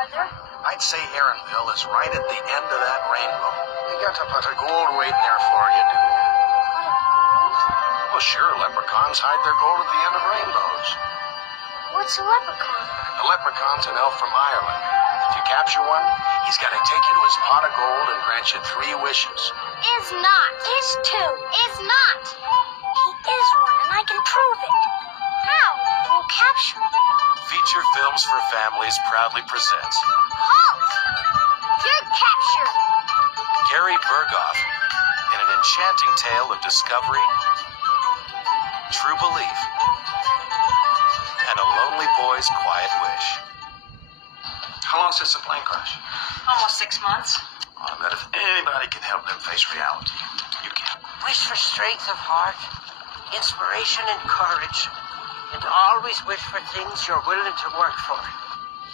farther. I'd say Aaronville is right at the end of that rainbow. You got a pot of gold waiting there for you, do you? Pot of gold? Well, sure, leprechauns hide their gold at the end of rainbows. What's a leprechaun? A leprechaun's an elf from Ireland. If you capture one, he's got to take you to his pot of gold and grant you 3 wishes. Is not. Is to. Is not. He is one, and I can prove it. How? We'll capture him. Feature Films for Families proudly presents Halt! You're captured. Gary Berghoff in an enchanting tale of discovery, true belief, and a lonely boy's quiet wish. How long since the plane crash? Almost 6 months. I bet if anybody can help them face reality, you can. Wish for strength of heart, inspiration and courage, and always wish for things you're willing to work for.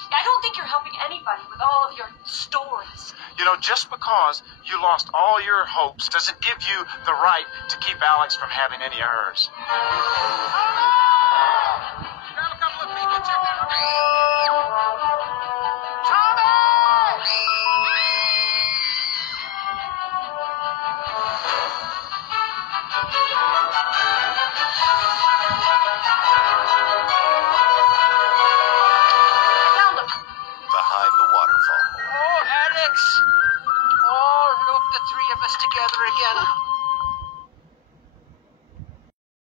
I don't think you're helping anybody with all of your stories. You know, just because you lost all your hopes doesn't give you the right to keep Alex from having any of hers.